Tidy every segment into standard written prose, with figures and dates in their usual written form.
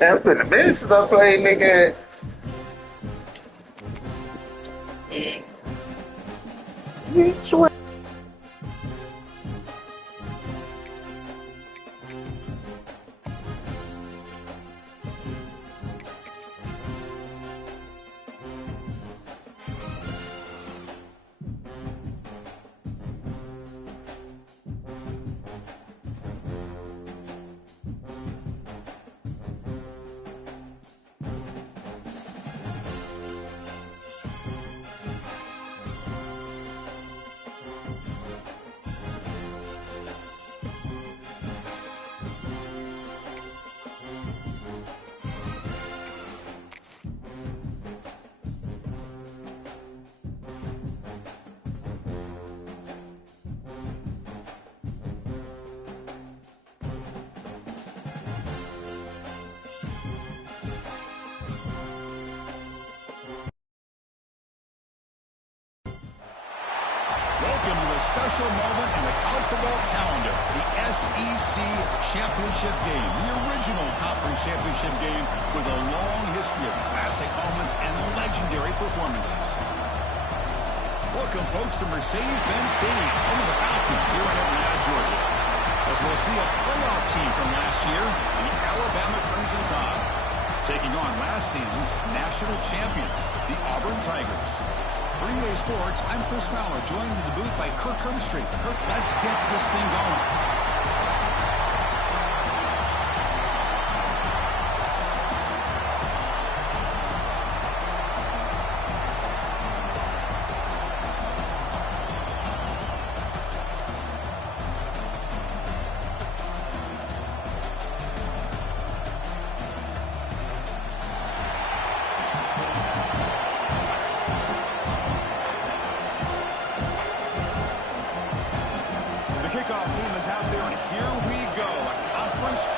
Man, it's been a minute since I played, nigga. Welcome to a special moment in the college football calendar, the SEC Championship Game, the original conference championship game with a long history of classic moments and legendary performances. Welcome, folks, to Mercedes-Benz Stadium, home of the Falcons here in Atlanta, Georgia. As we'll see a playoff team from last year, the Alabama Crimson Tide, taking on last season's national champions, the Auburn Tigers. For EA Sports, I'm Chris Fowler, joined in the booth by Kirk Herbstreit. Kirk, let's get this thing going.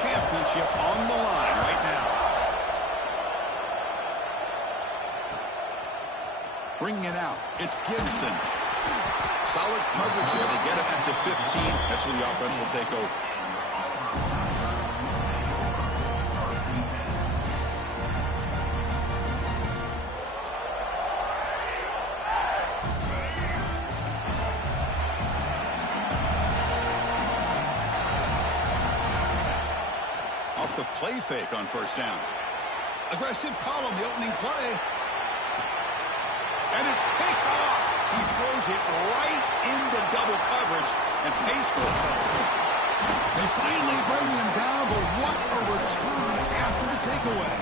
Championship on the line right now. Bringing it out, it's Gibson. Solid coverage there. They get him at the 15. That's where the offense will take over. The play fake on first down. Aggressive call on the opening play. And it's picked off. He throws it right into double coverage and pays for it. They finally bring him down, but what a return after the takeaway.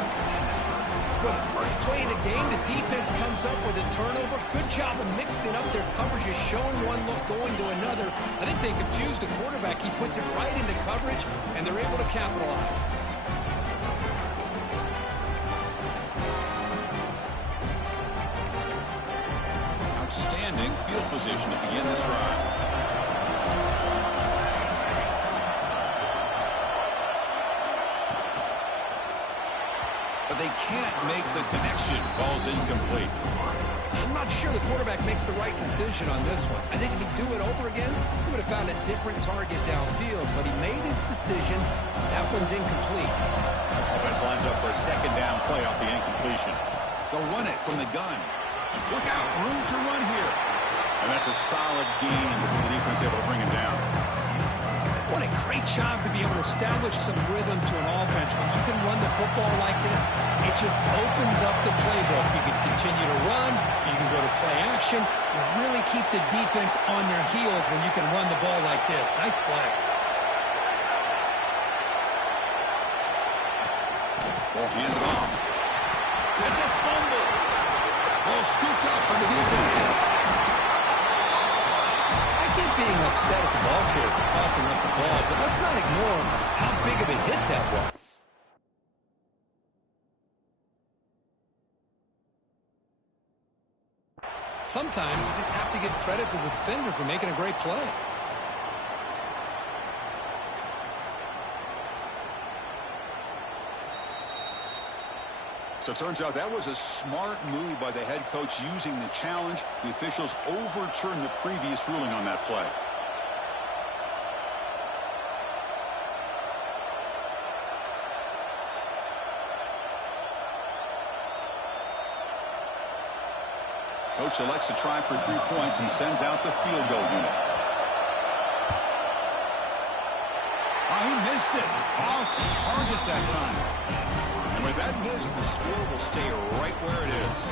For the first play of the game, the defense comes up with a turnover. Good job of mixing up their coverages, showing one look, going to another. I think they confused the quarterback. He puts it right into coverage, and they're able to capitalize. Outstanding field position to begin this drive. But they can't make the connection. Ball's incomplete. I'm not sure the quarterback makes the right decision on this one. I think if he'd do it over again, he would have found a different target downfield. But he made his decision. That one's incomplete. Offense lines up for a second down play off the incompletion. They'll run it from the gun. Look out, room to run here. And that's a solid gain before the defense able to bring him down. What a great job to be able to establish some rhythm to an offense. When you can run the football like this, it just opens up the playbook. You can continue to run. You can go to play action. You really keep the defense on their heels when you can run the ball like this. Nice play. Ball handed off. There's a fumble. Ball scooped up by the defense. Being upset at the ball carrier for coughing up the ball, but let's not ignore how big of a hit that was. Sometimes you just have to give credit to the defender for making a great play. So it turns out that was a smart move by the head coach using the challenge. The officials overturned the previous ruling on that play. Coach elects to try for 3 points and sends out the field goal unit. Oh, he missed it. Off target that time. And with that miss, the score will stay right where it is.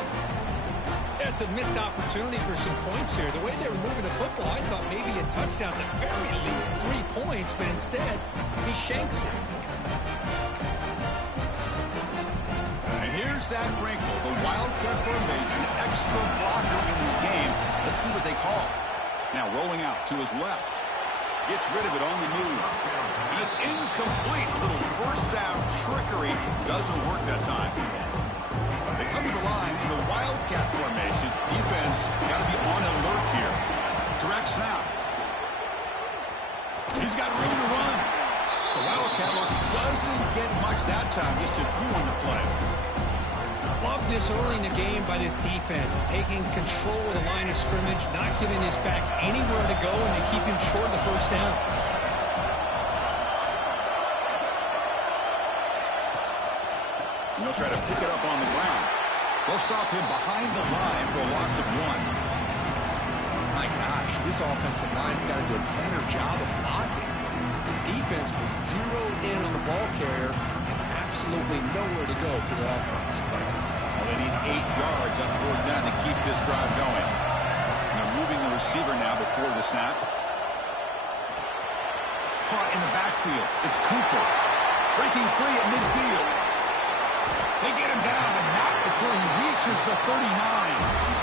That's a missed opportunity for some points here. The way they were moving the football, I thought maybe a touchdown, at the very least 3 points, but instead, he shanks it. Here's that wrinkle, the Wildcat formation, extra blocker in the game. Let's see what they call. Now rolling out to his left. Gets rid of it on the move. And it's incomplete. Little first down trickery. Doesn't work that time. They come to the line in the Wildcat formation. Defense got to be on alert here. Direct snap. He's got room to run. The Wildcat look doesn't get much that time. Just a few on the play. Love this early in the game by this defense, taking control of the line of scrimmage, not giving this back anywhere to go, and they keep him short of the first down. And they'll try to pick it up on the ground. They'll stop him behind the line for a loss of 1. My gosh, this offensive line's got to do a better job of blocking. The defense was zeroed in on the ball carrier and absolutely nowhere to go for the offense. Well, they need 8 yards up 4th down to keep this drive going. And they're moving the receiver now before the snap. Caught in the backfield. It's Cooper. Breaking free at midfield. They get him down, but not before he reaches the 39.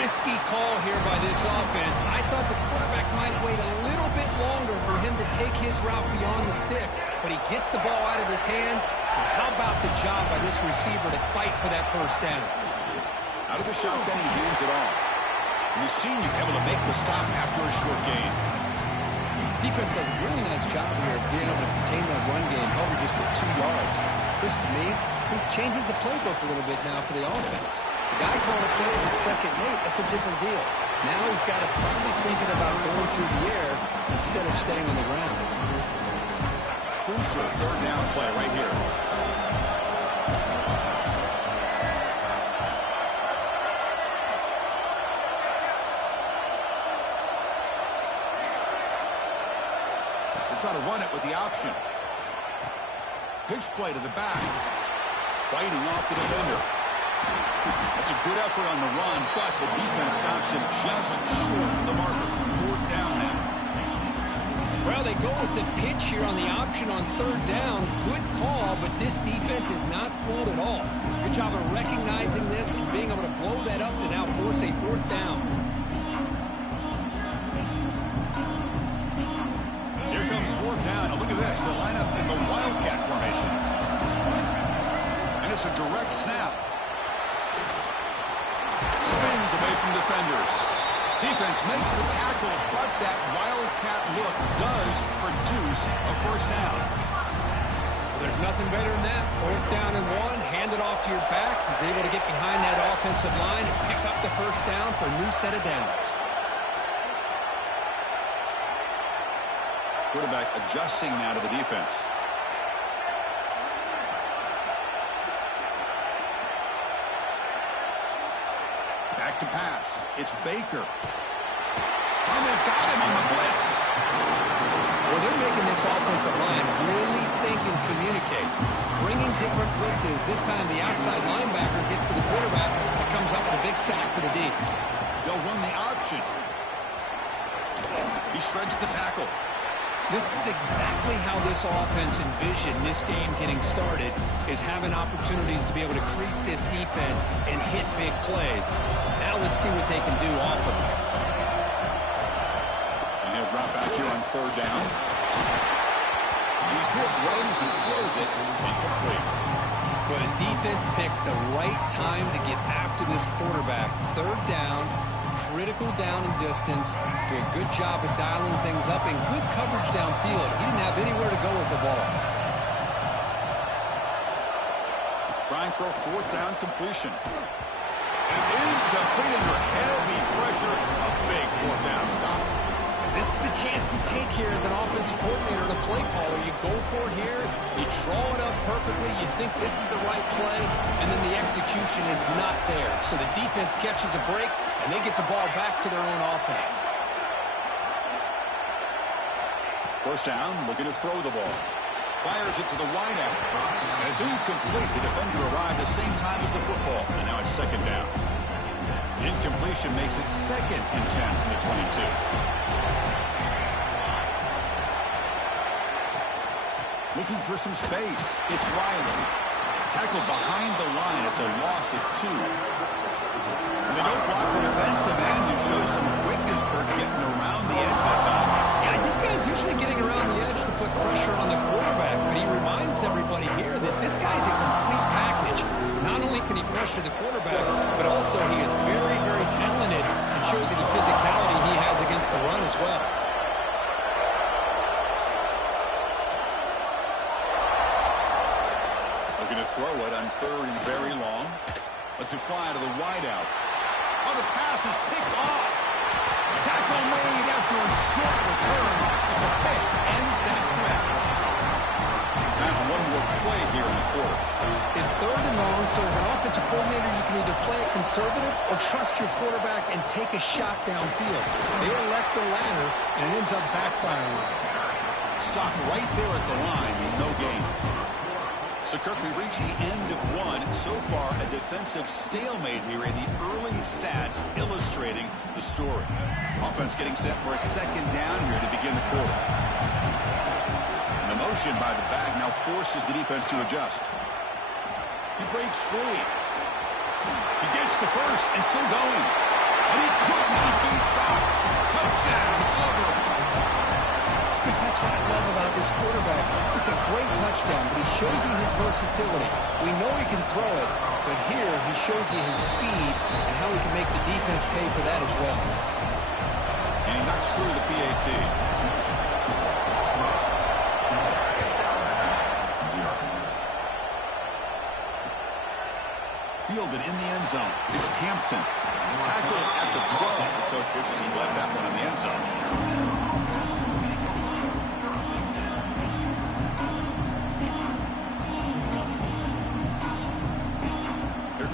Risky call here by this offense. I thought the quarterback might wait a little bit longer for him to take his route beyond the sticks, but he gets the ball out of his hands. And how about the job by this receiver to fight for that first down? Out of the shotgun, he hands it off. And the senior able to make the stop after a short gain. Defense does a really nice job here of being able to contain that run game, held it just at 2 yards. Chris, to me, this changes the playbook a little bit now for the offense. The guy calling plays at 2nd and 8, that's a different deal. Now he's got to probably thinking about going through the air instead of staying on the ground. Crucial 3rd down play right here. They try to run it with the option. Pitch play to the back. Fighting off the defender. That's a good effort on the run, but the defense stops him just short of the marker. 4th down now. Well, they go with the pitch here on the option on 3rd down. Good call, but this defense is not fooled at all. Good job of recognizing this and being able to blow that up to now force a 4th down. Here comes 4th down. Now look at this. The lineup in the Wildcat formation. And it's a direct snap. Spins away from defenders. Defense makes the tackle, but that Wildcat look does produce a first down. Well, there's nothing better than that. 4th down and 1, hand it off to your back. He's able to get behind that offensive line and pick up the first down for a new set of downs. Quarterback adjusting now to the defense. Back to pass. It's Baker. And they've got him on the blitz. Well, they're making this offensive line really think and communicate. Bringing different blitzes. This time the outside linebacker gets to the quarterback and comes up with a big sack for the D. They'll run the option. He shreds the tackle. This is exactly how this offense envisioned this game getting started, is having opportunities to be able to crease this defense and hit big plays. Now let's see what they can do off of it. And he'll drop back here on 3rd down. He's hit right as he throws it. Incomplete. But a defense picks the right time to get after this quarterback. 3rd down. Critical down and distance. Do a good job of dialing things up and good coverage downfield. He didn't have anywhere to go with the ball. Trying for a 4th down completion. And it's incomplete under heavy pressure. A big 4th down stop. This is the chance you take here as an offensive coordinator and a play caller. You go for it here, you draw it up perfectly, you think this is the right play, and then the execution is not there. So the defense catches a break, and they get the ball back to their own offense. First down, looking to throw the ball. Fires it to the wideout. And it's incomplete. The defender arrived the same time as the football. And now it's second down. Incompletion makes it 2nd and 10 from the 22. Looking for some space. It's Riley. Tackled behind the line. It's a loss of 2. And they don't block the defensive end and show some quickness, Kirk, getting around the edge that time. Yeah, this guy's usually getting around the edge to put pressure on the quarterback, but he reminds everybody here that this guy's a complete package. Not only can he pressure the quarterback, but also he is very, very talented and shows you the physicality he has against the run as well. Looking to throw it on 3rd and very long. Lets it fly to the wideout. Oh, the pass is picked off. Tackle made after a short return. The pick ends that threat. Time for one more play here in the quarter. It's 3rd and long, so as an offensive coordinator, you can either play it conservative or trust your quarterback and take a shot downfield. They elect the latter, and it ends up backfiring. Stopped right there at the line, no gain. So, Kirk, we reach the end of one. So far, a defensive stalemate here in the early stats illustrating the story. Offense getting set for a 2nd down here to begin the quarter. And the motion by the back now forces the defense to adjust. He breaks free. He gets the first and still going. And he could not be stopped. Touchdown, Auburn. Chris, that's what I love about this quarterback. It's a great touchdown, but he shows you his versatility. We know he can throw it, but here he shows you his speed and how he can make the defense pay for that as well. And he knocks through the PAT. Fielded in the end zone. It's Hampton. Tackled at the 12. The coach wishes he left that one in the end zone.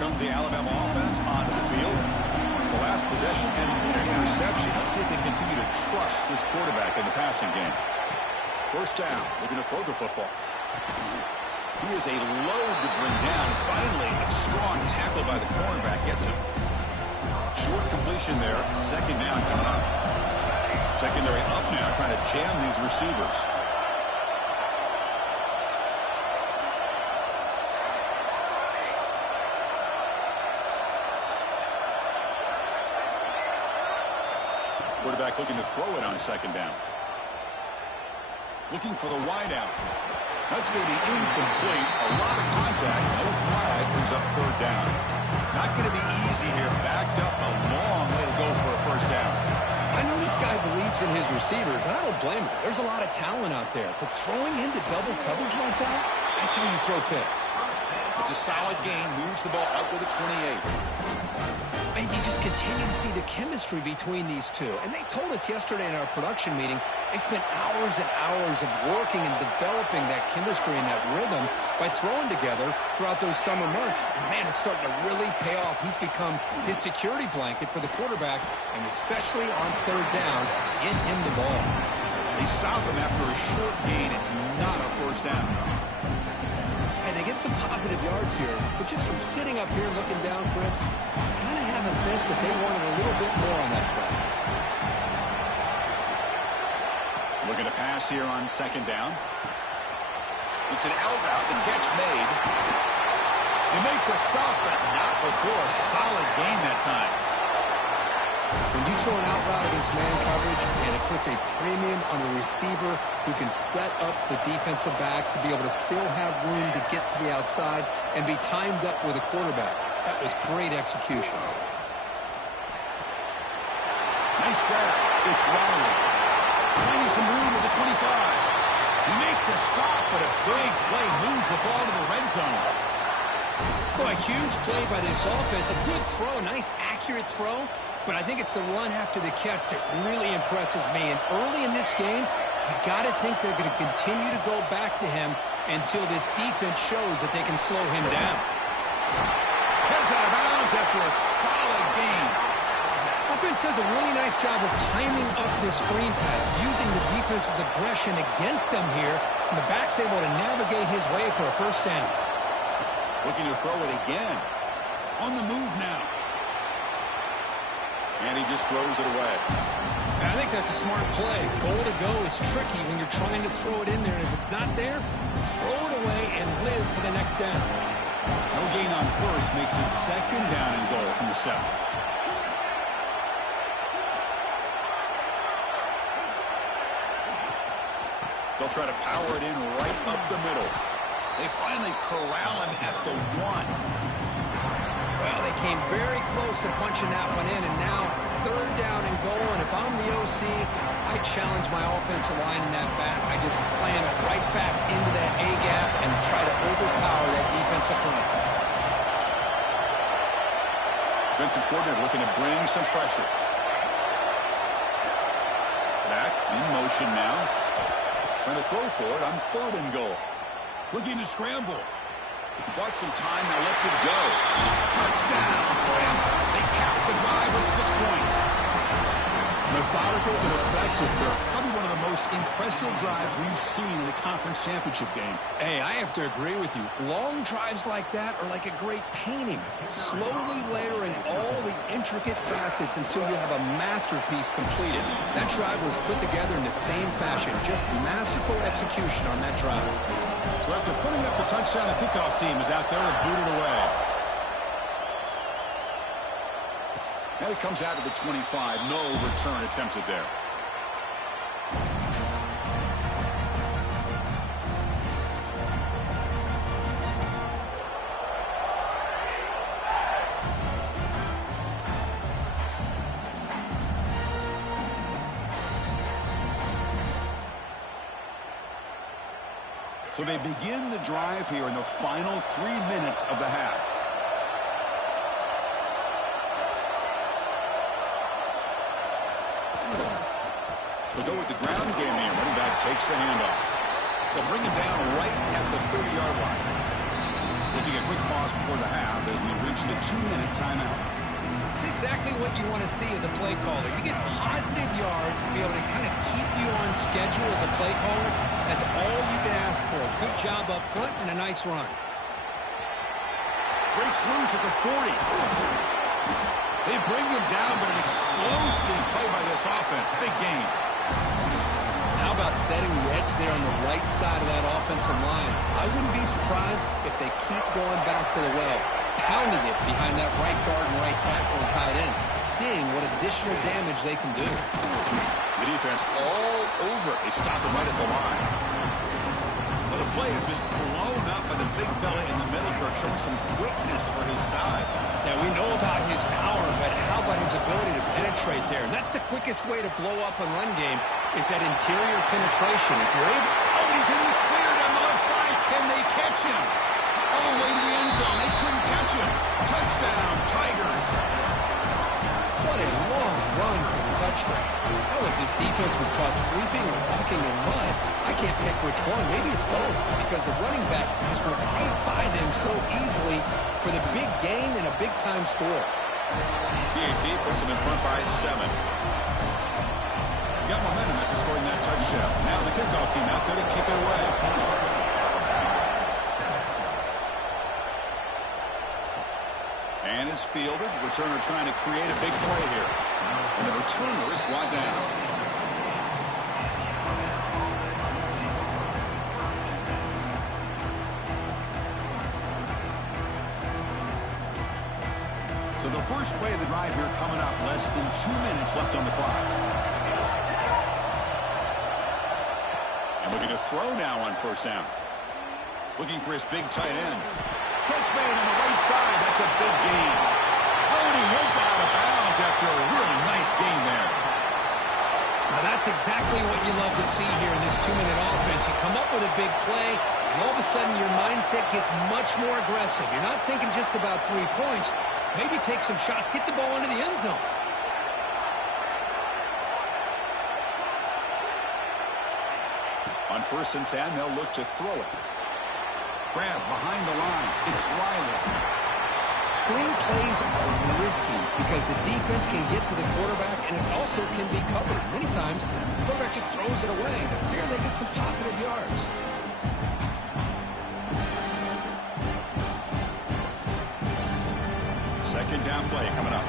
Comes the Alabama offense onto the field. The last possession ended in an interception. Let's see if they continue to trust this quarterback in the passing game. First down, looking to throw the football. He is a load to bring down. Finally, a strong tackle by the cornerback gets him. Short completion there. 2nd down coming up. Secondary up now, trying to jam these receivers. Quarterback looking to throw it on 2nd down. Looking for the wideout. That's going to be incomplete. A lot of contact. No flag. Brings up 3rd down. Not going to be easy here. Backed up a long way to go for a first down. I know this guy believes in his receivers, and I don't blame him. There's a lot of talent out there, but throwing into double coverage like that, that's how you throw picks. It's a solid game. Moves the ball out to the 28. And you just continue to see the chemistry between these two. And they told us yesterday in our production meeting, they spent hours and hours of working and developing that chemistry and that rhythm by throwing together throughout those summer months. And, man, it's starting to really pay off. He's become his security blanket for the quarterback, and especially on 3rd down, get him the ball. They stop him after a short gain. It's not a first down. And they get some positive yards here, but just from sitting up here looking down, Chris, I kind of have a sense that they wanted a little bit more on that play. Looking to pass here on 2nd down. It's an out route, the catch made. They make the stop, but not before a solid gain that time. When you throw an out route against man coverage, and it puts a premium on the receiver who can set up the defensive back to be able to still have room to get to the outside and be timed up with a quarterback. That was great execution. Nice grab. It's Riley. Finding some room at the 25. He makes the stop, but a big play moves the ball to the red zone. Well, a huge play by this offense. A good throw, a nice accurate throw. But I think it's the run after the catch that really impresses me. And early in this game, you got to think they're going to continue to go back to him until this defense shows that they can slow him down. Heads out of bounds after a solid gain. Offense does a really nice job of timing up this screen pass, using the defense's aggression against them here. And the back's able to navigate his way for a first down. Looking to throw it again. On the move now. And he just throws it away. And I think that's a smart play. Goal to go is tricky when you're trying to throw it in there. And if it's not there, throw it away and live for the next down. No gain on first makes it second down and goal from the 7. They'll try to power it in right up the middle. They finally corral him at the 1. Well, they came very close to punching that one in, and now third down and goal. And if I'm the OC, I challenge my offensive line in that back. I just slam it right back into that A-gap and try to overpower that defensive front. Defensive coordinator looking to bring some pressure. Back in motion now. Trying to throw for it on third and goal. Looking to scramble. Bought some time, now lets it go. Touchdown! And they cap the drive with 6 points. Methodical and effective. Probably one of the most impressive drives we've seen in the conference championship game. Hey, I have to agree with you. Long drives like that are like a great painting. Slowly layering all the intricate facets until you have a masterpiece completed. That drive was put together in the same fashion. Just masterful execution on that drive. So after putting up the touchdown, the kickoff team is out there and booted away. Now he comes out to the 25. No return attempted there. So they begin the drive here in the final 3 minutes of the half. They'll go with the ground game here. Running back takes the handoff. They'll bring him down right at the 30-yard line. We'll take a quick pause before the half as we reach the 2-minute timeout. It's exactly what you want to see as a play caller. You get positive yards to be able to kind of keep you on schedule as a play caller. That's all you can ask for. Good job up front and a nice run. Breaks loose at the 40. They bring him down, but an explosive play by this offense. Big game. How about setting the edge there on the right side of that offensive line? I wouldn't be surprised if they keep going back to the well, pounding it behind that right guard and right tackle and tight end, seeing what additional damage they can do. The defense all over it. They stop him right at the line. Well, the play is just blown up by the big fella in the middle, showing some quickness for his size. Now, we know about his power, but how about his ability to penetrate there? And that's the quickest way to blow up a run game is that interior penetration. If you're able... Oh, he's in the clear down the left side. Can they catch him? All the way to the end zone. They couldn't catch him. Touchdown, Tigers. What a long run for the touchdown. Oh, if this defense was caught sleeping or walking in mud, I can't pick which one. Maybe it's both, because the running back just went right by them so easily for the big gain and a big-time score. PAT puts him in front by 7. Got momentum after scoring that touchdown. Now the kickoff team out there to kick it away. And it's fielded. Returner trying to create a big play here. And the returner is brought down. So the first play of the drive here coming up. Less than 2 minutes left on the clock. And looking to throw now on first down. Looking for his big tight end. Catch made on the right side. That's a big gain. Oh, and he heads out of bounds after a really nice gain there. Now, that's exactly what you love to see here in this 2-minute offense. You come up with a big play, And all of a sudden, your mindset gets much more aggressive. You're not thinking just about 3 points. Maybe take some shots, get the ball into the end zone. On 1st and 10, they'll look to throw it. Grab behind the line. It's Riley. Screen plays are risky because the defense can get to the quarterback, and it also can be covered. Many times, the quarterback just throws it away. Here they get some positive yards. Second down play coming up.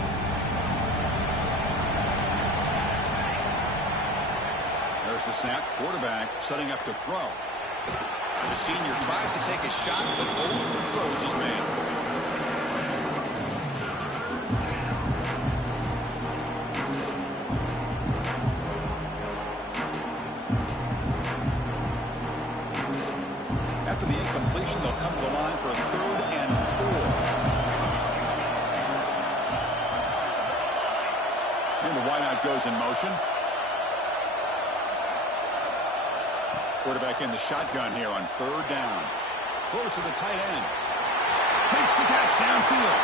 There's the snap. Quarterback setting up to throw. And the senior tries to take a shot, but overthrows his man. After the incompletion, they'll come to the line for a 3rd and 4. And the wideout goes in motion. Quarterback in the shotgun here on 3rd down. Close to the tight end. Makes the catch downfield.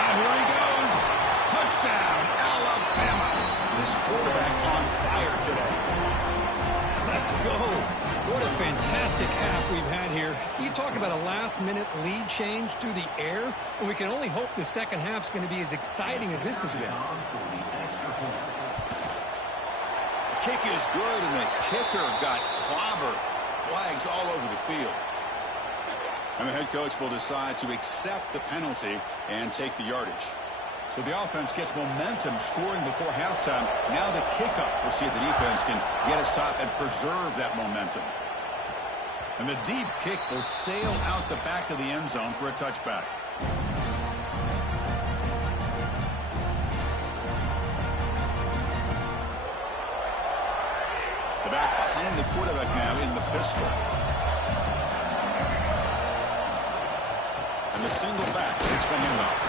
And here he goes. Touchdown, Alabama. This quarterback on fire today. Let's go. What a fantastic half we've had here. You talk about a last-minute lead change through the air, and we can only hope the second half's going to be as exciting as this has been. The kick is good, and the kicker got clobbered. Flags all over the field. And the head coach will decide to accept the penalty and take the yardage. So the offense gets momentum scoring before halftime. Now the kickoff. We'll see if the defense can get a stop and preserve that momentum. And the deep kick will sail out the back of the end zone for a touchback. The back behind the quarterback now in the pistol. And the single back takes the handoff.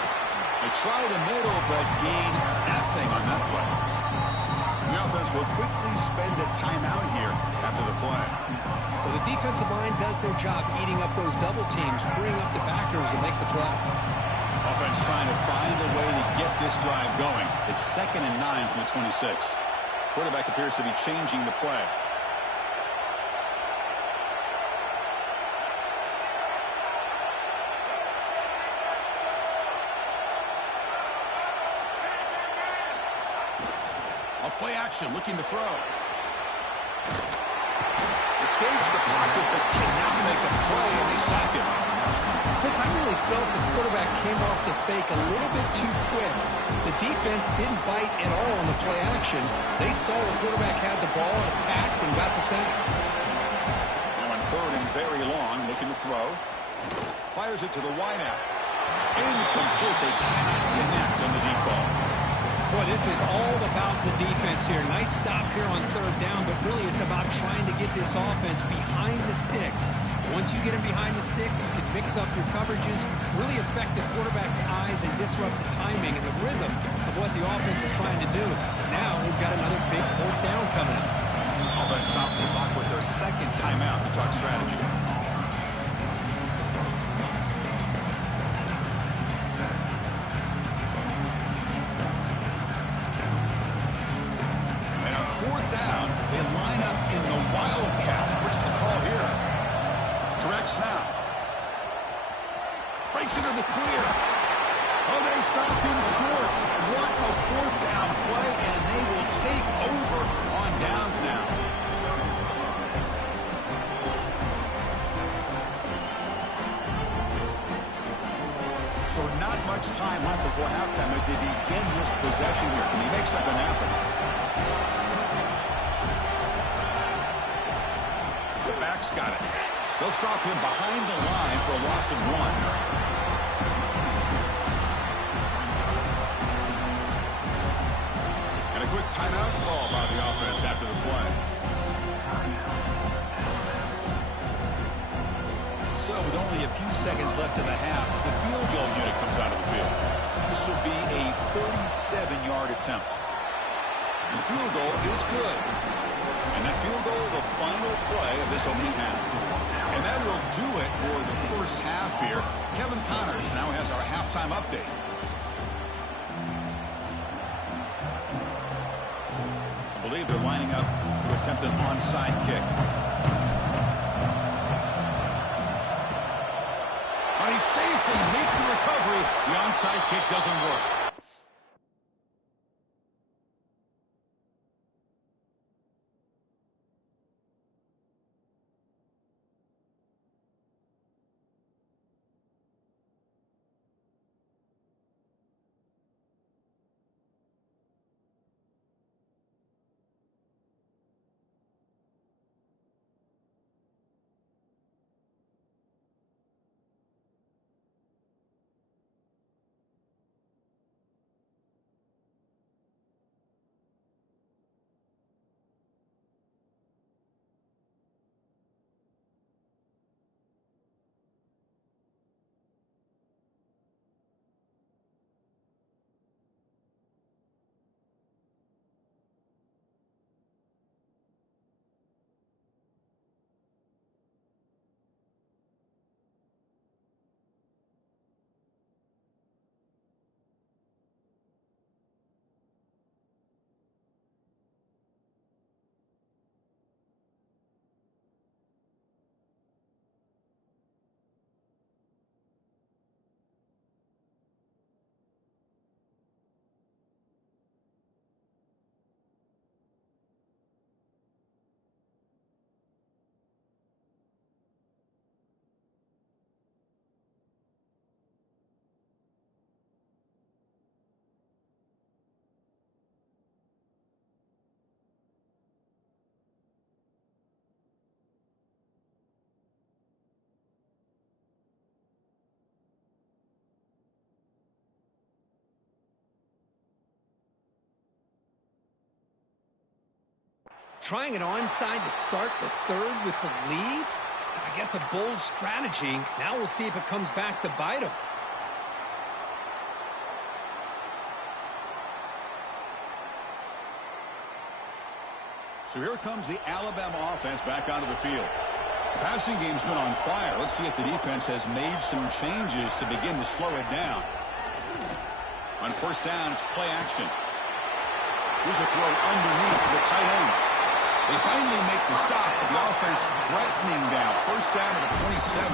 They try the middle, but gain nothing on that play. The offense will quickly spend a timeout here after the play. Well, the defensive line does their job eating up those double teams, freeing up the backers to make the play. Offense trying to find a way to get this drive going. It's 2nd and 9 from the 26. Quarterback appears to be changing the play. Play action, looking to throw. Escapes the pocket, but cannot make a play, and they sack him. Chris, I really felt the quarterback came off the fake a little bit too quick. The defense didn't bite at all on the play action. They saw the quarterback had the ball, attacked, and got the sack. Now on 3rd and very long, looking to throw. Fires it to the wideout. Incomplete. They cannot connect on the deep ball. Boy, this is all about the defense here. Nice stop here on 3rd down, but really it's about trying to get this offense behind the sticks. Once you get them behind the sticks, you can mix up your coverages, really affect the quarterback's eyes and disrupt the timing and the rhythm of what the offense is trying to do. Now we've got another big 4th down coming up. Offense stops the clock with their 2nd timeout to talk strategy. They line up in the wildcat. What's the call here? Direct snap. Breaks into the clear. Oh, they've stopped him short. What a 4th down play, and they will take over on downs now. So not much time left before halftime as they begin this possession here. Can he make something happen? Got it. They'll stop him behind the line for a loss of 1. And a quick timeout call by the offense after the play. So with only a few seconds left in the half, the field goal unit comes out of the field. This will be a 37-yard attempt. The field goal is good. And that field goal, the final play of this opening half. And that will do it for the first half here. Kevin Connors now has our halftime update. I believe they're lining up to attempt an onside kick. And he safely makes the recovery. The onside kick doesn't work. Trying an onside to start the third with the lead? It's, I guess, a bold strategy. Now we'll see if it comes back to bite him. So here comes the Alabama offense back onto the field. The passing game's been on fire. Let's see if the defense has made some changes to begin to slow it down. On first down, it's play action. Here's a throw underneath to the tight end. They finally make the stop, but the offense threatening now. First down to the 27.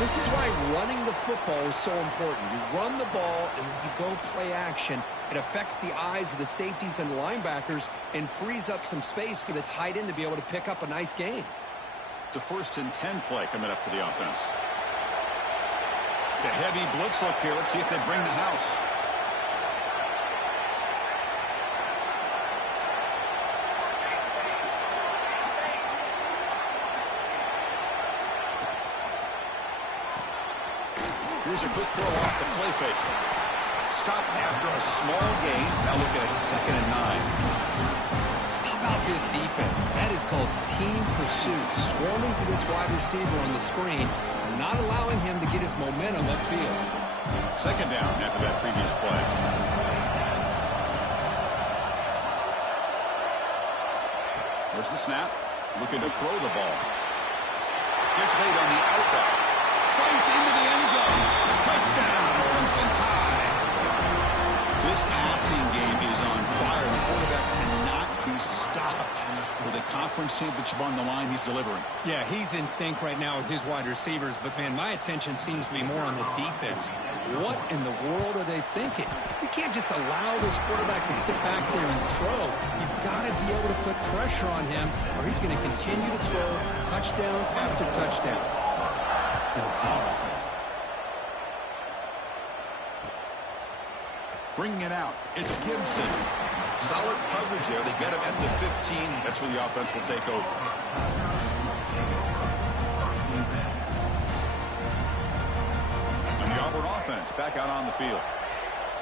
This is why running the football is so important. You run the ball and then you go play action. It affects the eyes of the safeties and the linebackers and frees up some space for the tight end to be able to pick up a nice gain. It's a 1st and 10 play coming up for the offense. It's a heavy blitz look here. Let's see if they bring the house. Here's a quick throw off the play fake. Stop after a small gain. Now looking at 2nd and 9. How about this defense? That is called team pursuit. Swarming to this wide receiver on the screen, not allowing him to get his momentum upfield. 2nd down after that previous play. There's the snap. Looking to throw the ball. Gets made on the out route. Fights into the end zone. Touchdown, Crimson Tide. This passing game is on fire. The quarterback cannot be stopped. With a conference championship on the line, he's delivering. Yeah, he's in sync right now with his wide receivers, but man, my attention seems to be more on the defense. What in the world are they thinking? You can't just allow this quarterback to sit back there and throw. You've got to be able to put pressure on him, or he's going to continue to throw touchdown after touchdown. Bringing it out, it's Gibson. Solid coverage there. They get him at the 15. That's where the offense will take over. And the Auburn offense back out on the field.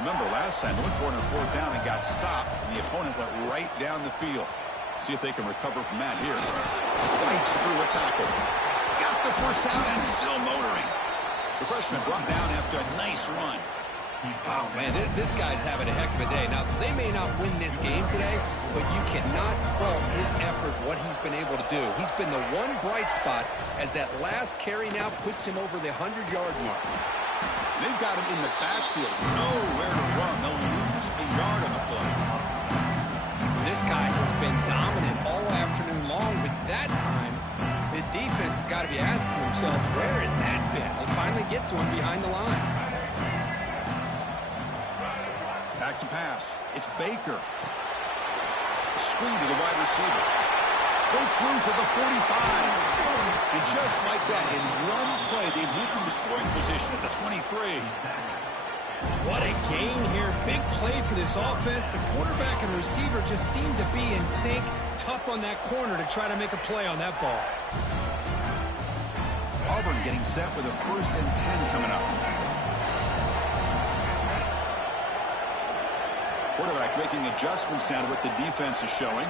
Remember, last time, they went for it on 4th down and got stopped, and the opponent went right down the field. See if they can recover from that here. Fights through a tackle. Got the first down and still motoring. The freshman brought down after a nice run. Oh, man, this guy's having a heck of a day. Now, they may not win this game today, but you cannot fault his effort, what he's been able to do. He's been the one bright spot as that last carry now puts him over the 100-yard mark. They've got him in the backfield. Nowhere to run. They'll lose a yard on the play. This guy has been dominant all afternoon long, but that time, the defense has got to be asking themselves, where has that been? They finally get to him behind the line. Back to pass. It's Baker. Screen to the wide receiver. Breaks loose at the 45. And just like that, in one play, they moved into scoring position at the 23. What a gain here. Big play for this offense. The quarterback and receiver just seem to be in sync. Tough on that corner to try to make a play on that ball. Auburn getting set with a 1st and 10 coming up. Quarterback making adjustments now to what the defense is showing.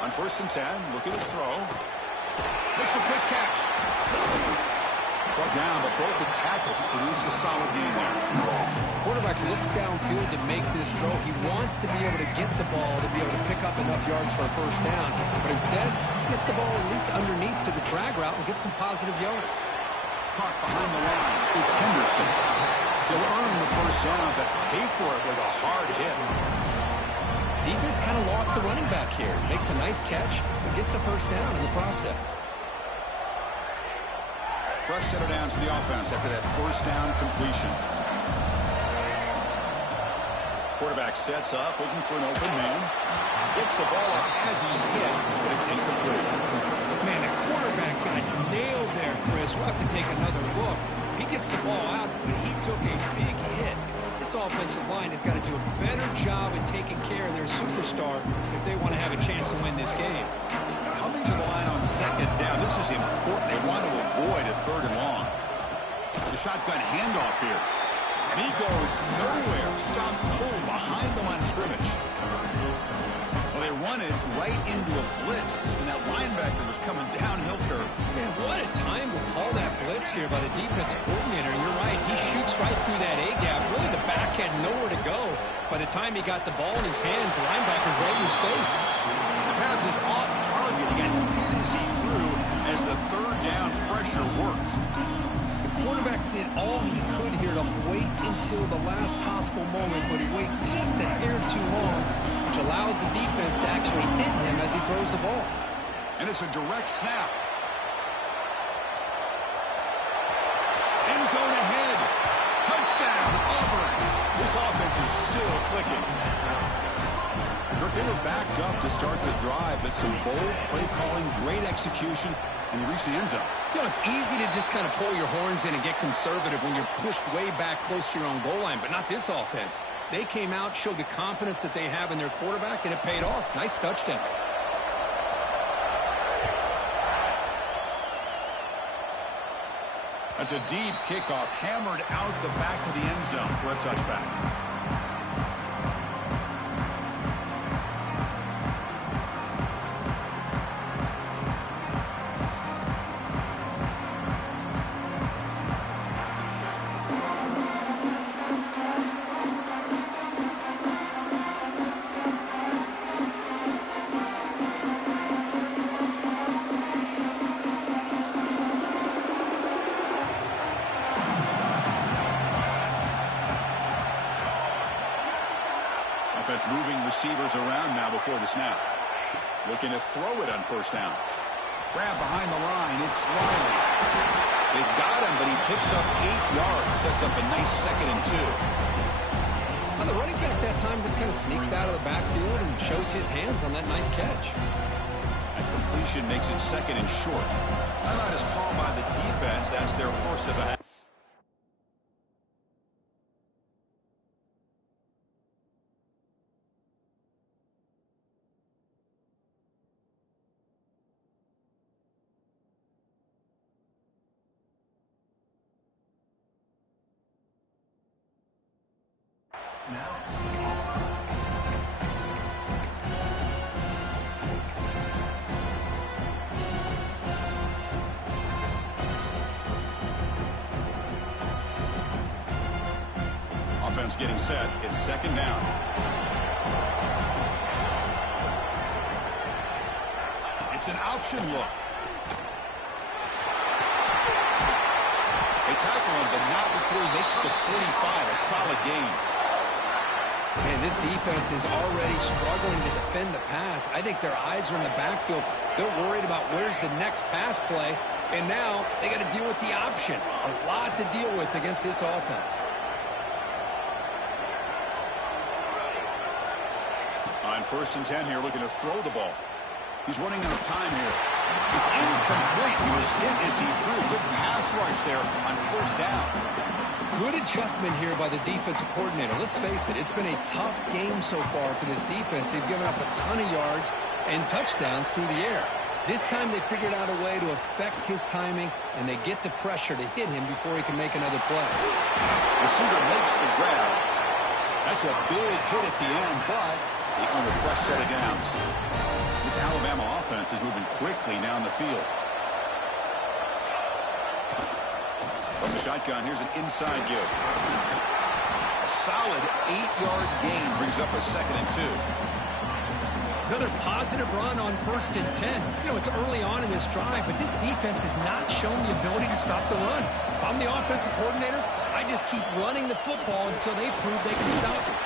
On 1st and 10, looking to throw. Makes a quick catch. Brought down, but broke the tackle to produce a solid gain there. Quarterback looks downfield to make this throw. He wants to be able to get the ball to be able to pick up enough yards for a 1st down. But instead, he gets the ball at least underneath to the drag route and gets some positive yards. Caught behind the line. It's Henderson. He'll earn the 1st down, but pay for it with a hard hit. Defense kind of lost the running back here. Makes a nice catch, but gets the 1st down in the process. Fresh set of downs for the offense after that 1st down completion. Quarterback sets up, looking for an open man. Gets the ball up as he's hit, but it's incomplete. Man, the quarterback got nailed there, Chris. We'll have to take another look. He gets the ball out, but he took a big hit. This offensive line has got to do a better job in taking care of their superstar if they want to have a chance to win this game. Coming to the line on 2nd down, this is important. They want to avoid a 3rd and long. The shotgun handoff here. And he goes nowhere. Stop cold behind the line of scrimmage. Well, they run it right into a blitz, and that linebacker was coming downhill curve. Man, what a time to call that blitz here by the defensive coordinator. You're right, he shoots right through that A-gap. Really, the back had nowhere to go. By the time he got the ball in his hands, the linebacker's right in his face. The pass is off target. He got hit as he threw as the 3rd down pressure worked. The quarterback did all he could here to wait until the last possible moment, but he waits just a hair too long, which allows the defense to actually hit him as he throws the ball. And it's a direct snap. End zone ahead. Touchdown, Auburn. This offense is still clicking. They were backed up to start the drive, but some bold play calling, great execution, and they reached the end zone. You know, it's easy to just kind of pull your horns in and get conservative when you're pushed way back close to your own goal line, but not this offense. They came out, showed the confidence that they have in their quarterback, and it paid off. Nice touchdown. That's a deep kickoff, hammered out the back of the end zone for a touchback. Moving receivers around now before the snap. Looking to throw it on 1st down. Grab behind the line. It's Wiley. They've got him, but he picks up 8 yards. Sets up a nice 2nd and 2. Well, the running back that time just kind of sneaks out of the backfield and shows his hands on that nice catch. That completion makes it 2nd and short. Timeout is called by the defense. That's their 1st of the half. offense getting set. It's second down. It's an option look. They tackle him, but not before he makes the 45. A solid gain. Man, this defense is already struggling to defend the pass. I think their eyes are in the backfield. They're worried about where's the next pass play, and now they got to deal with the option. A lot to deal with against this offense. On 1st and 10 here, looking to throw the ball. He's running out of time here. It's incomplete. He was hit as he threw. Good pass rush there on 1st down. Good adjustment here by the defensive coordinator. Let's face it, it's been a tough game so far for this defense. They've given up a ton of yards and touchdowns through the air. This time they figured out a way to affect his timing, and they get the pressure to hit him before he can make another play. Receiver makes the grab. That's a big hit at the end, but they earn a fresh set of downs. This Alabama offense is moving quickly down the field. From the shotgun, here's an inside give. A solid 8-yard gain brings up a 2nd and 2. Another positive run on 1st and 10. You know, it's early on in this drive, but this defense has not shown the ability to stop the run. If I'm the offensive coordinator, I just keep running the football until they prove they can stop it.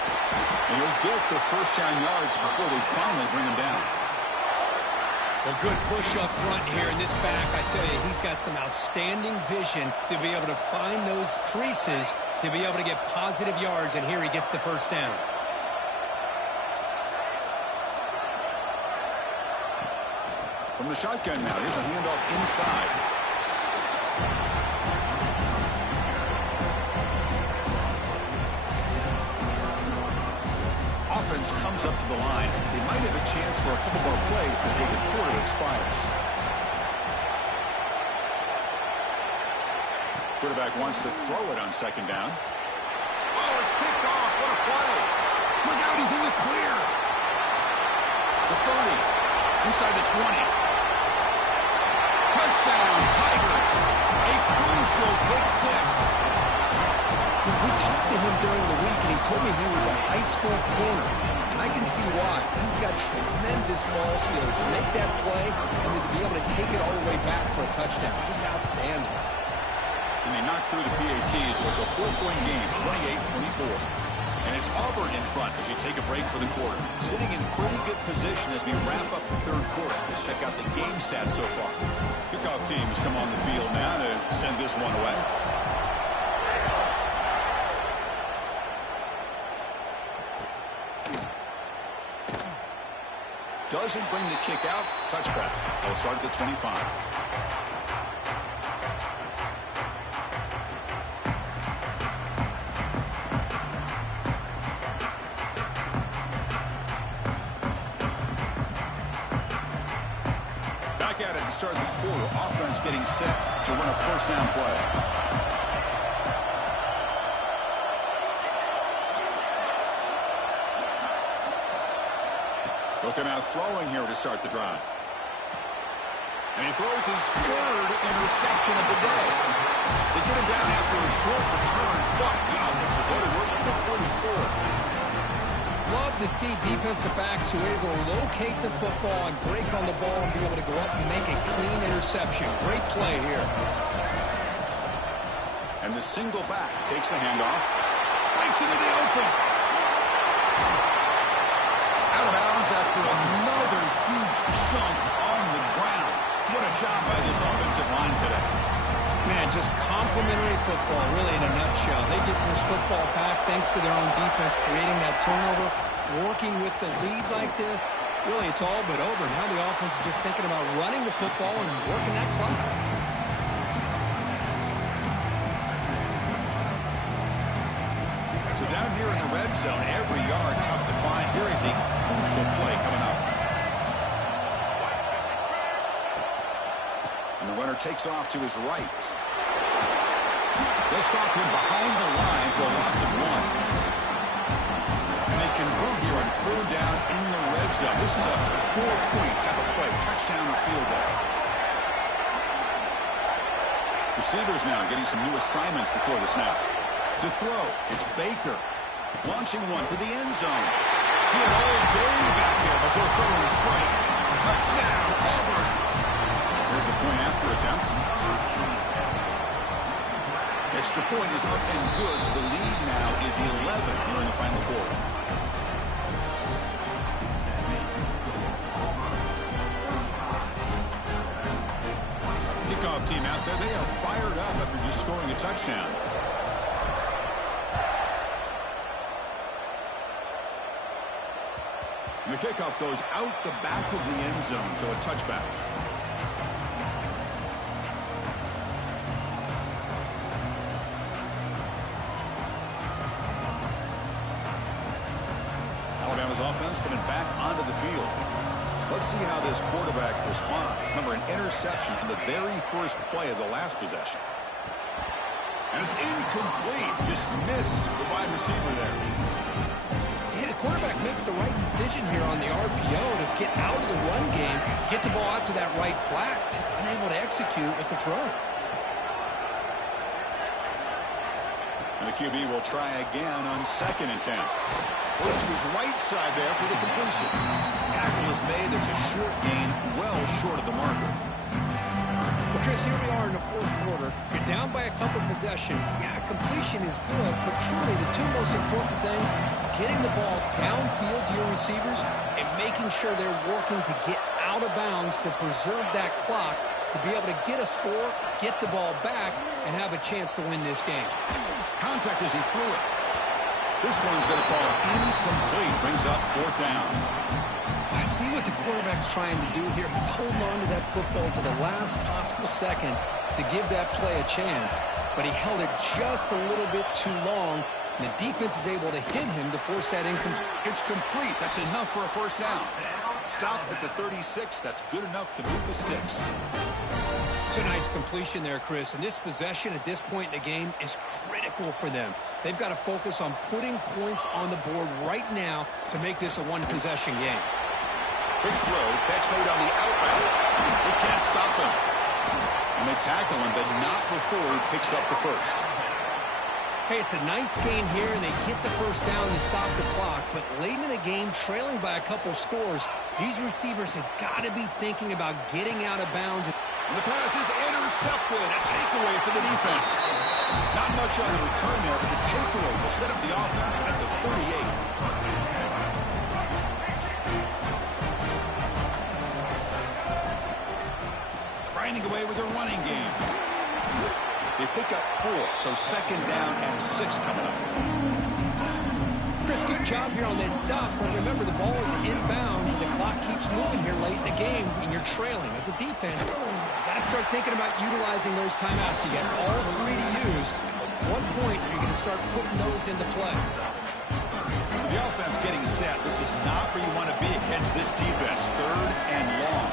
And he'll get the first down yards before they finally bring him down. Well, good push up front here in this back. I tell you, he's got some outstanding vision to be able to find those creases, to be able to get positive yards, and here he gets the first down. From the shotgun now, here's a handoff inside. Offense comes up to the line. They might have a chance for a couple more plays before the quarter expires. Quarterback wants to throw it on 2nd down. Oh, it's picked off. What a play. Look out, he's in the clear. The 30. Inside the 20. Touchdown, Tigers. A crucial pick 6. Yeah, we talked to him during the week, and he told me he was a high school corner. And I can see why. He's got tremendous ball skills to make that play and then to be able to take it all the way back for a touchdown. Just outstanding. And they knocked through the PATs, so it's a 4-point game, 28-24. And it's Auburn in front as we take a break for the quarter. Sitting in pretty good position as we wrap up the 3rd quarter. Let's check out the game stats so far. Kickoff team has come on the field now to send this one away. Doesn't bring the kick out. Touchback. They'll start at the 25. Back at it to start the quarter. Offense getting set to run a 1st down play. Looking out throwing here to start the drive. And he throws his 3rd interception of the day. They get him down after a short return, but the offensive go to work at the 44. Love to see defensive backs who are able to locate the football and break on the ball and be able to go up and make a clean interception. Great play here. And the single back takes the handoff. Breaks into the open. Out of bounds after another huge chunk on the ground. What a job by this offensive line today. Man, just complimentary football, really in a nutshell. They get this football back thanks to their own defense, creating that turnover, working with the lead like this. Really, it's all but over. Now the offense is just thinking about running the football and working that clock. So down here in the red zone, every yard tough to find. Here is a crucial play coming up. And the runner takes off to his right. They'll stop him behind the line for a loss of 1. And they convert here on 3rd down in the red zone. This is a 4-point type of play, touchdown or field goal. Receivers now getting some new assignments before the snap. To throw, it's Baker. Launching one to the end zone. He had all day back there before throwing a strike. Touchdown, Auburn. There's the point after attempt. Extra point is up and good, so the lead now is 11 here in the final quarter. Kickoff team out there, they are fired up after just scoring a touchdown. And the kickoff goes out the back of the end zone, so a touchback. Alabama's offense coming back onto the field. Let's see how this quarterback responds. Remember, an interception in the very first play of the last possession. And it's incomplete. Just missed the wide receiver there. Yeah, the quarterback makes the right decision here on the RPO to get out of the run game, get the ball out to that right flat, just unable to execute with the throw. And the QB will try again on 2nd and 10. Goes to his right side there for the completion. Tackle is made. There's a short gain, well short of the marker. Well, Chris, here we are in the fourth quarter. You're down by a couple possessions. Yeah, completion is good, but truly the two most important things, getting the ball downfield to your receivers and making sure they're working to get out of bounds to preserve that clock to be able to get a score, get the ball back, and have a chance to win this game. Contact as he threw it. This one's going to fall incomplete. Brings up 4th down. I see what the quarterback's trying to do here. He's holding on to that football to the last possible second to give that play a chance. But he held it just a little bit too long. And the defense is able to hit him to force that incomplete. It's complete. That's enough for a 1st down. Stop at the 36. That's good enough to move the sticks. It's a nice completion there, Chris. And this possession at this point in the game is critical for them. They've got to focus on putting points on the board right now to make this a one-possession game. Big throw, catch made on the out route. They can't stop him. And they tackle him, but not before he picks up the first. Hey, it's a nice gain here, and they get the 1st down to stop the clock. But late in the game, trailing by a couple scores, these receivers have got to be thinking about getting out of bounds. And the pass is intercepted. A takeaway for the defense. Not much on the return there, but the takeaway will set up the offense at the 38. Grinding away with a running game. They pick up 4, so 2nd down and 6 coming up. Chris, good job here on that stop, but remember the ball is inbounds and the clock keeps moving here late in the game and you're trailing. As a defense, you got to start thinking about utilizing those timeouts. You got all 3 to use. At what point are you going to start putting those into play? So the offense getting set. This is not where you want to be against this defense. 3rd and long.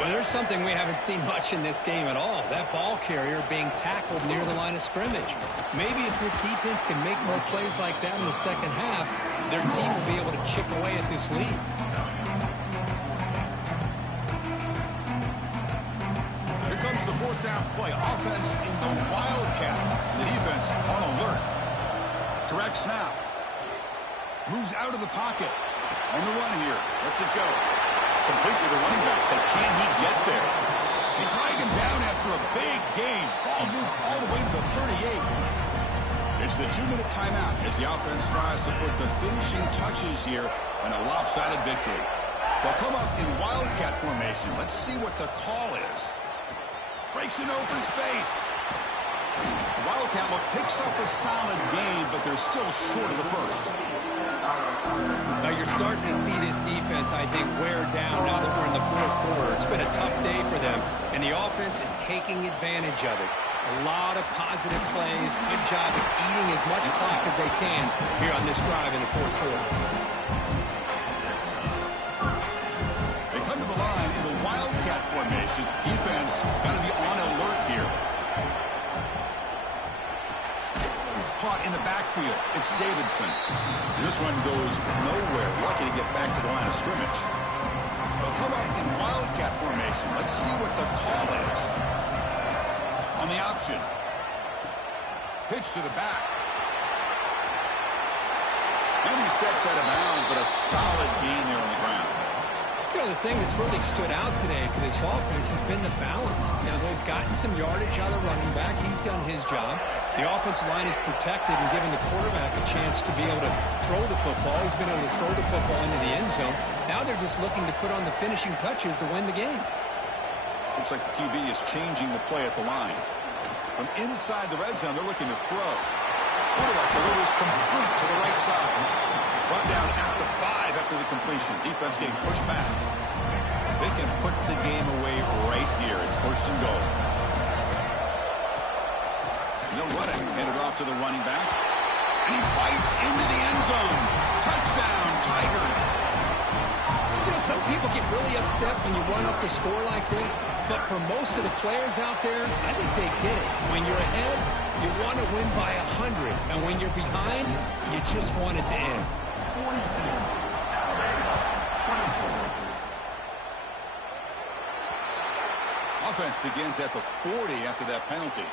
Well, there's something we haven't seen much in this game at all. That ball carrier being tackled near the line of scrimmage. Maybe if this defense can make more plays like that in the second half, their team will be able to chip away at this lead. Here comes the 4th down play. Offense in the Wildcat. The defense on alert. Direct snap. Moves out of the pocket. On the run here. Lets it go. Complete with the running back, but can he get there? They drag him down after a big gain. Ball moved all the way to the 38. It's the 2-minute timeout as the offense tries to put the finishing touches here in a lopsided victory. They'll come up in Wildcat formation. Let's see what the call is. Breaks in open space. The Wildcat look picks up a solid gain, but they're still short of the first. Now you're starting to see this defense, I think, wear down now that we're in the fourth quarter. It's been a tough day for them, and the offense is taking advantage of it. A lot of positive plays. Good job of eating as much clock as they can here on this drive in the fourth quarter. They come to the line in the Wildcat formation. Defense got to be on alert here. Caught in the backfield. It's Davidson. And this one goes nowhere. Lucky to get back to the line of scrimmage. They'll come up in Wildcat formation. Let's see what the call is. On the option. Pitch to the back. And he steps out of bounds, but a solid gain there on the ground. You know, the thing that's really stood out today for this offense has been the balance. Now, they've gotten some yardage out of the running back. He's done his job. The offensive line is protected and given the quarterback a chance to be able to throw the football. He's been able to throw the football into the end zone. Now they're just looking to put on the finishing touches to win the game. Looks like the QB is changing the play at the line. From inside the red zone, they're looking to throw. Quarterback delivers complete to the right side. Run down at the 5 after the completion. Defense getting pushed back. They can put the game away right here. It's 1st and goal. No running. Handed off to the running back. And he fights into the end zone. Touchdown, Tigers. You know, some people get really upset when you run up the score like this, but for most of the players out there, I think they get it. When you're ahead, you want to win by 100, and when you're behind, you just want it to end. Offense begins at the 40 after that penalty.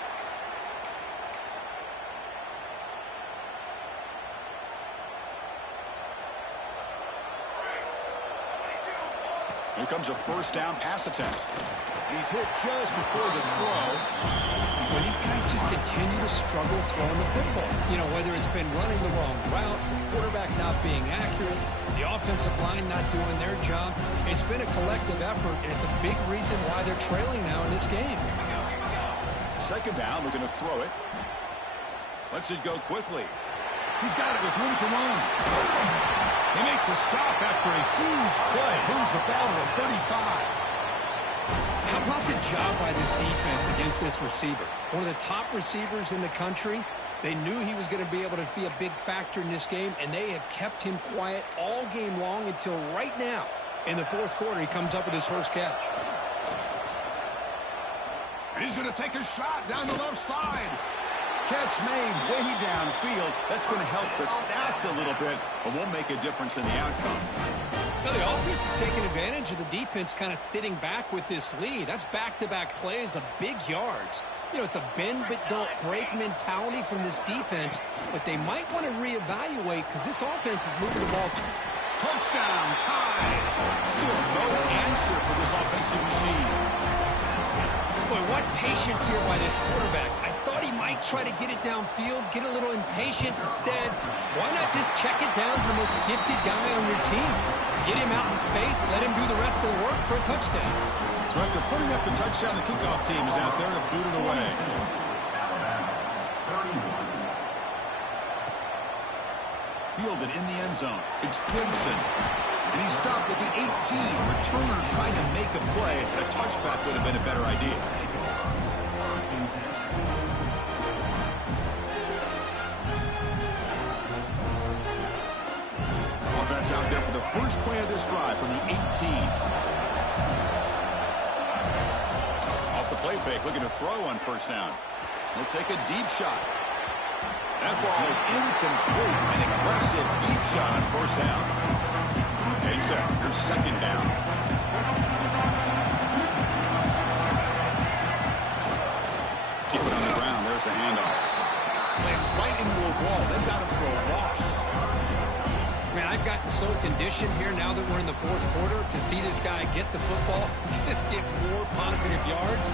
Here comes a 1st down pass attempt. He's hit just before the throw. Well, these guys just continue to struggle throwing the football. You know, whether it's been running the wrong route, the quarterback not being accurate, the offensive line not doing their job. It's been a collective effort, and it's a big reason why they're trailing now in this game. 2nd down, looking to throw it. Lets it go quickly. He's got it with room to run. They make the stop after a huge play. Moves the ball to the 35. How about the job by this defense against this receiver? One of the top receivers in the country. They knew he was going to be able to be a big factor in this game, and they have kept him quiet all game long until right now. In the 4th quarter, he comes up with his first catch. And he's going to take a shot down the left side. Catch made way downfield. That's going to help the stats a little bit, but won't make a difference in the outcome. Now, the offense is taking advantage of the defense kind of sitting back with this lead. That's back-to-back plays of big yards. You know, it's a bend-but-don't-break mentality from this defense, but they might want to reevaluate because this offense is moving the ball. Touchdown, tied. Still no answer for this offensive machine. Boy, what patience here by this quarterback. I thought he might try to get it downfield, get a little impatient. Instead, why not just check it down to the most gifted guy on your team? Get him out in space, let him do the rest of the work for a touchdown. So after putting up the touchdown, the kickoff team is out there to boot it away. Fielded in the end zone. It's Gibson. And he stopped at the 18. Returner trying to make a play, but a touchback would have been a better idea. Offense out there for the first play of this drive from the 18. Off the play fake, looking to throw on 1st down. He'll take a deep shot. That ball is incomplete. An aggressive deep shot on 1st down. Okay, set. Here's 2nd down. Keep it on the ground. There's the handoff. Slams right into a wall. They've got him for a loss. Man, I've gotten so conditioned here now that we're in the 4th quarter to see this guy get the football, just get more positive yards.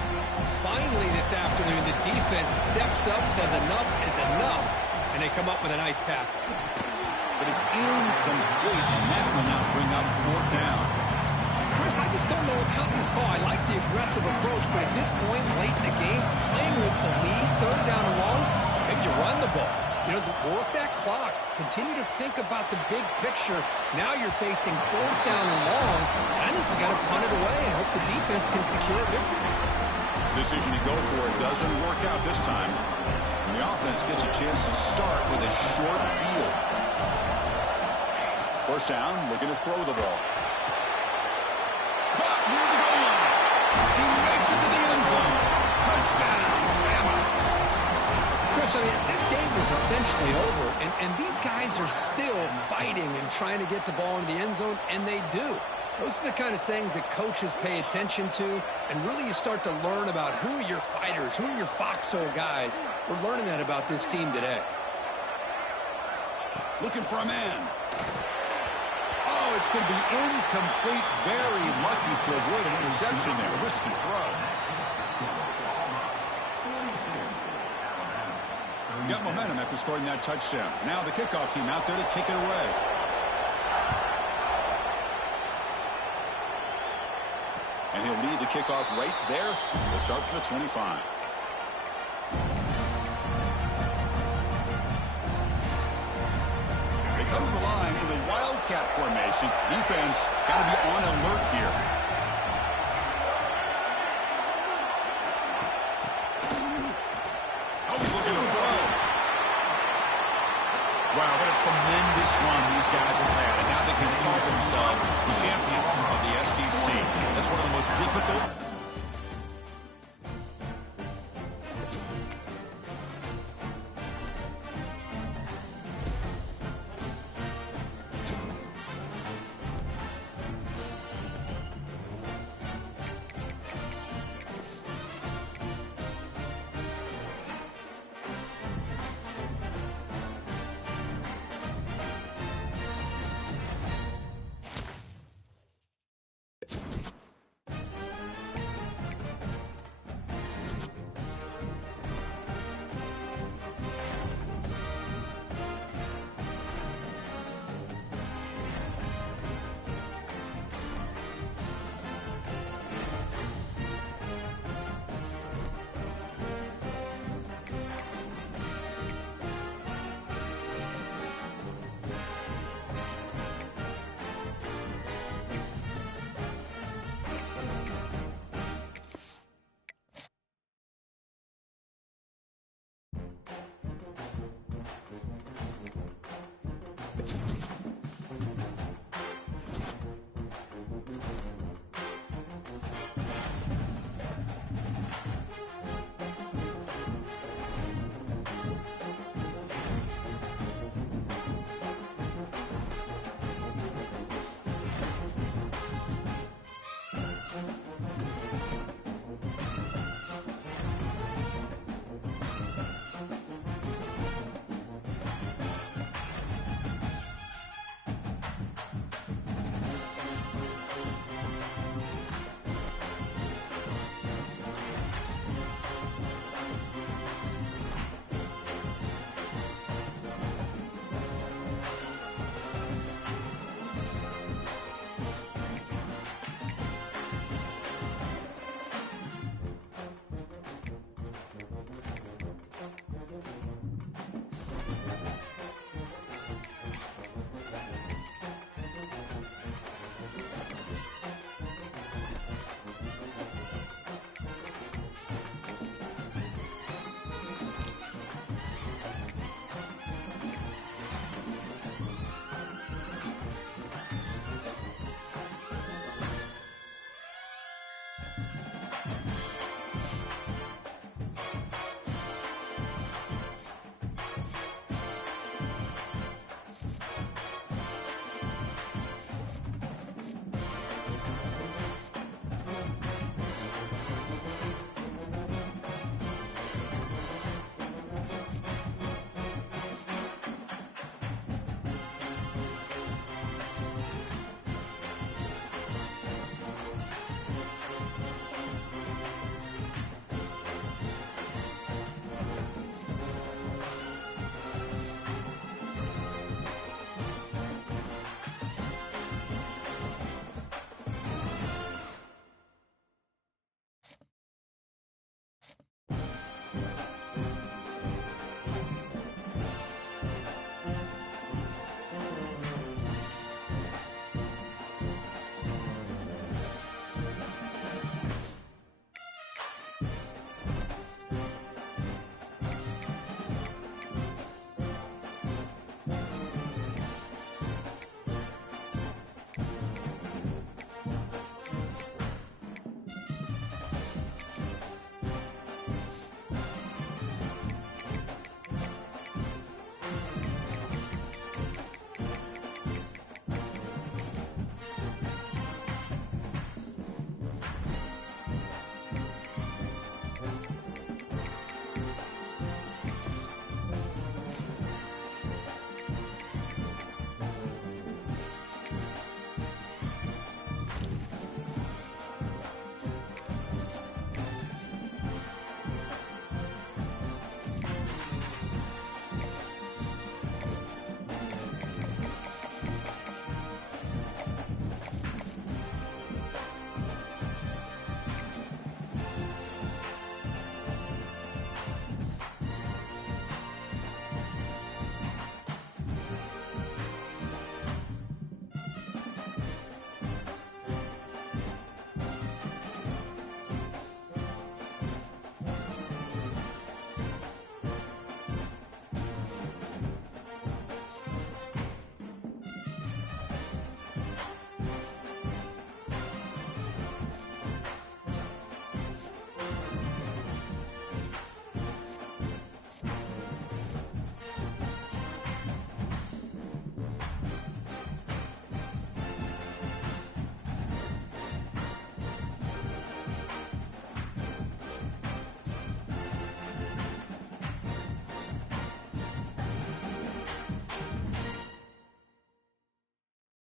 Finally this afternoon, the defense steps up, says enough is enough, and they come up with a nice tackle. But it's incomplete, and that will now bring up 4th down. Chris, I just don't know about this call. I like the aggressive approach, but at this point, late in the game, playing with the lead, 3rd down and long, maybe you run the ball. You know, work that clock. Continue to think about the big picture. Now you're facing 4th down and long. And I think you got to punt it away and hope the defense can secure a victory. Decision to go for it doesn't work out this time. And the offense gets a chance to start with a short field. 1st down, looking to throw the ball. Caught near the goal line. He makes it to the end zone. Touchdown, Bama. Chris, I mean, this game is essentially over, and these guys are still fighting and trying to get the ball into the end zone, and they do. Those are the kind of things that coaches pay attention to, and really you start to learn about who are your fighters, who are your foxhole guys. We're learning that about this team today. Looking for a man. Oh, it's going to be incomplete. Very lucky to avoid an interception there. Risky throw. Got momentum after scoring that touchdown. Now the kickoff team out there to kick it away. And he'll lead the kickoff right there. We'll start from the 25. They come to the line in the Wildcat formation. Defense got to be on alert here. Oh, he's looking to throw. Wow, what a tremendous run these guys have had. And now they can call themselves champions of the SEC. That's one of the most difficult